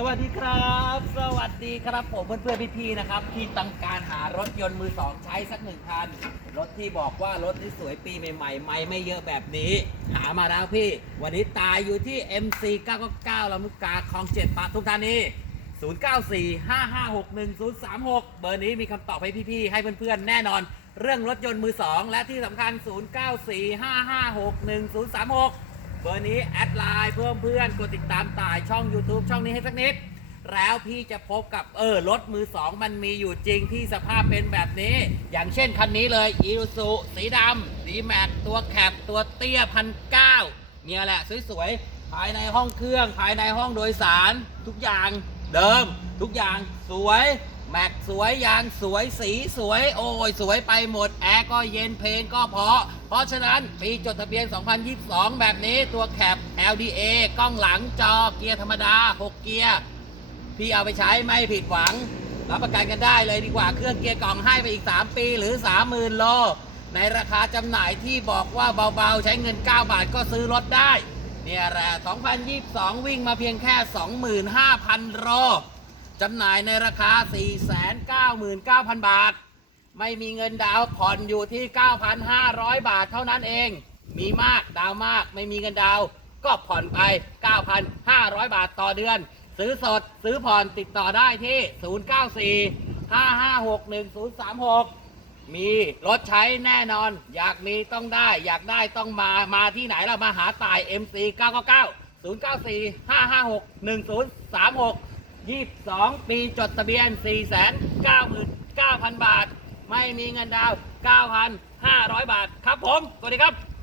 สวัสดีครับ สวัสดีครับผมเพื่อนๆพี่ๆนะครับ ที่ต้องการหารถยนต์มือสองใช้สักหนึ่งคัน รถที่บอกว่ารถที่สวยปีใหม่ๆ ไม่ไม่เยอะแบบนี้ หามาแล้วพี่ วันนี้ตายอยู่ที่ MC 999ลำลูกกาคลองเจ็ดปทุมธานี 0945561036 เบอร์นี้มีคำตอบให้พี่ๆ ให้เพื่อนๆ แน่นอน เรื่องรถยนต์มือ2และที่สำคัญ 0945561036 บอร์นี้แอดไลน์เพิ่มเพื่อนกดติดตามตายช่อง YouTube ช่องนี้ให้สักนิด แล้วพี่จะพบกับเออรถมือ2มันมีอยู่จริงที่สภาพเป็นแบบนี้ อย่างเช่นคันนี้เลยอี u ซูสีดำดีแม็กตัวแคปตัวเตี้ยพันเก้าเนี่ยแหละสวยๆ ภายในห้องเครื่อง ภายในห้องโดยสาร ทุกอย่างเดิม ทุกอย่างสวย แม็กสวยยางสวยสีสวย โอ้ยสวยไปหมด แอร์ก็เย็นเพลงก็เพราะ เพราะฉะนั้นปีจดทะเบียน 2022 แบบนี้ตัวแคป LDA กล้องหลังจอเกียร์ธรรมดา 6 เกียร์ พี่เอาไปใช้ไม่ผิดหวัง รับประกันกันได้เลยดีกว่าเครื่องเกียร์กล่องให้ไปอีก 3 ปีหรือ 30,000 โล ในราคาจำหน่ายที่บอกว่าเบาๆ ใช้เงิน 9 บาทก็ซื้อรถได้ เนี่ยแหละ 2022 วิ่งมาเพียงแค่ 25,000 โล จำหน่ายในราคา 499,000 บาท ไม่มีเงินดาวผ่อนอยู่ที่ 9,500 บาทเท่านั้นเอง มีมากดาวมากไม่มีเงินดาว ก็ผ่อนไป 9,500 บาทต่อเดือน ซื้อสดซื้อผ่อนติดต่อได้ที่ 0945561036 มีรถใช้แน่นอน อยากมีต้องได้ อยากได้ต้องมามาที่ไหนเรามาหาตาย MC 999 094 556 1036 22 ปีจดทะเบียน 499,000 บาท ไม่มีเงินดาว 9,500 บาท ครับผม สวัสดีครับ